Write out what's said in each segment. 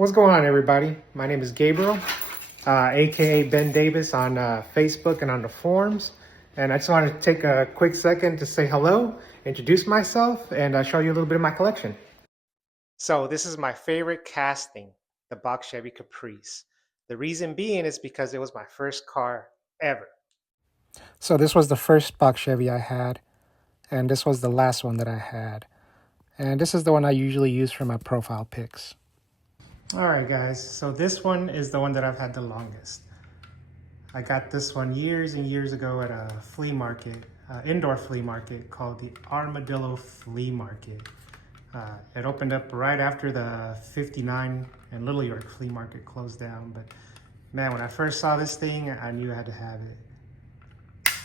What's going on, everybody? My name is Gabriel, aka Ben Davis on Facebook and on the forums. And I just wanted to take a quick second to say hello, introduce myself, and show you a little bit of my collection. So this is my favorite casting, the box Chevy Caprice. The reason being is because it was my first car ever. So this was the first box Chevy I had, and this was the last one that I had. And this is the one I usually use for my profile pics. All right, guys, so this one is the one that I've had the longest. I got this one years and years ago at a flea market, indoor flea market called the Armadillo Flea Market. It opened up right after the 59 and Little York Flea Market closed down. But man, when I first saw this thing, I knew I had to have it.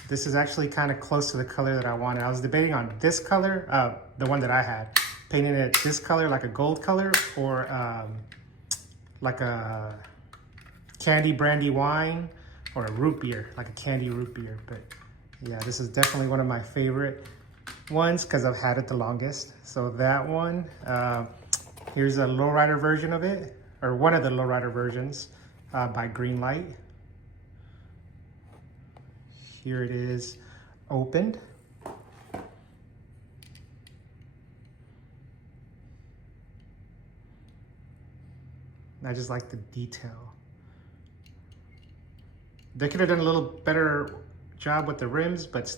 This is actually kind of close to the color that I wanted. I was debating on this color, the one that I had, painting it this color, like a gold color, or like a candy brandy wine, or a root beer, like a candy root beer. But yeah, this is definitely one of my favorite ones because I've had it the longest. So that one, here's a lowrider version of it, or one of the lowrider versions by Greenlight. Here it is opened. I just like the detail. They could have done a little better job with the rims, but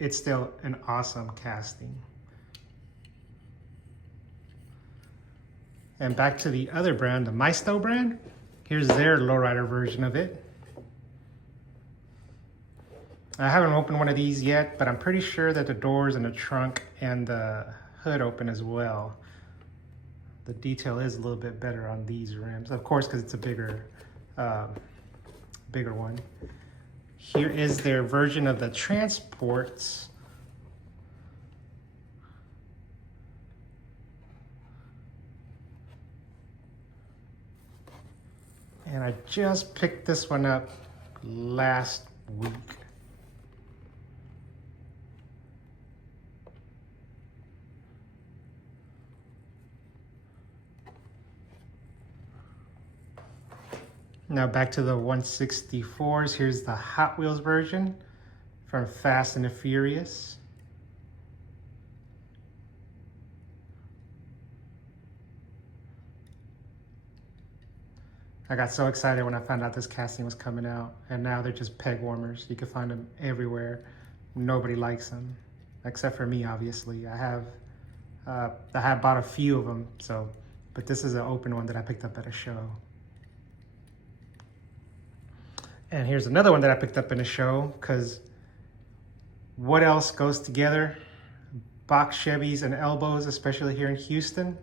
it's still an awesome casting. And back to the other brand, the Maisto brand. Here's their lowrider version of it. I haven't opened one of these yet, but I'm pretty sure that the doors and the trunk and the hood open as well. The detail is a little bit better on these rims, of course, because it's a bigger one. Here is their version of the transports. And I just picked this one up last week. Now back to the 164s. Here's the Hot Wheels version from Fast and the Furious. I got so excited when I found out this casting was coming out, and now they're just peg warmers. You can find them everywhere. Nobody likes them, except for me, obviously. I have bought a few of them, but this is an open one that I picked up at a show. And here's another one that I picked up in a show, because what else goes together? Box Chevys and elbows, especially here in Houston,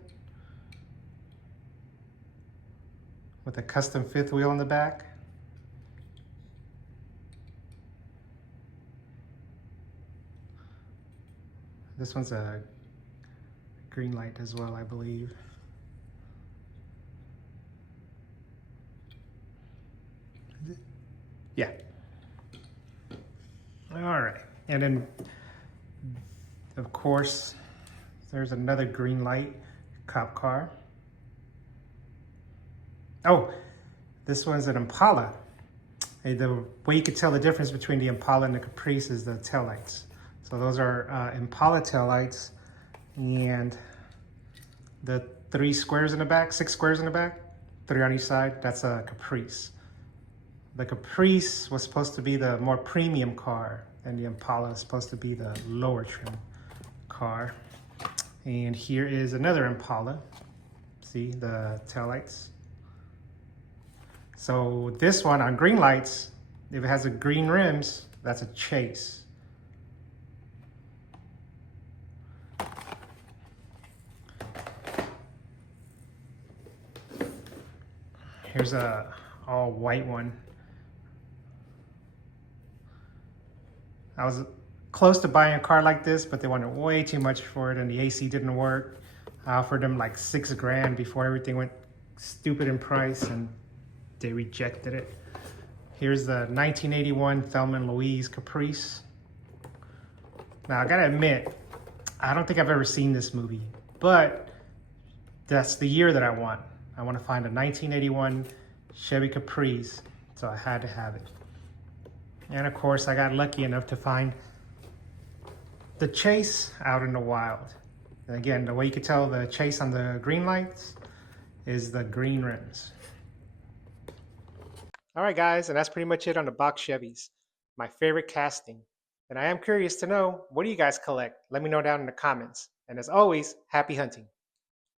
with a custom fifth wheel in the back. This one's a Greenlight as well, I believe. Yeah. All right. And then, of course, there's another Greenlight cop car. Oh, this one's an Impala. Hey, the way you could tell the difference between the Impala and the Caprice is the taillights. So those are Impala taillights, and the 6 squares in the back, 3 on each side, that's a Caprice. The Caprice was supposed to be the more premium car, and the Impala is supposed to be the lower trim car. And here is another Impala. See the taillights? So this one on green lights, if it has a green rims, that's a chase. Here's a all white one. I was close to buying a car like this, but they wanted way too much for it, and the AC didn't work. I offered them like $6 grand before everything went stupid in price, and they rejected it. Here's the 1981 Thelma and Louise Caprice. Now I gotta admit, I don't think I've ever seen this movie, but that's the year that I want. I want to find a 1981 Chevy Caprice, so I had to have it. And of course, I got lucky enough to find the Chase out in the wild. And again, the way you can tell the Chase on the green lights is the green rims. All right, guys, and that's pretty much it on the box Chevys. My favorite casting. And I am curious to know, what do you guys collect? Let me know down in the comments. And as always, happy hunting.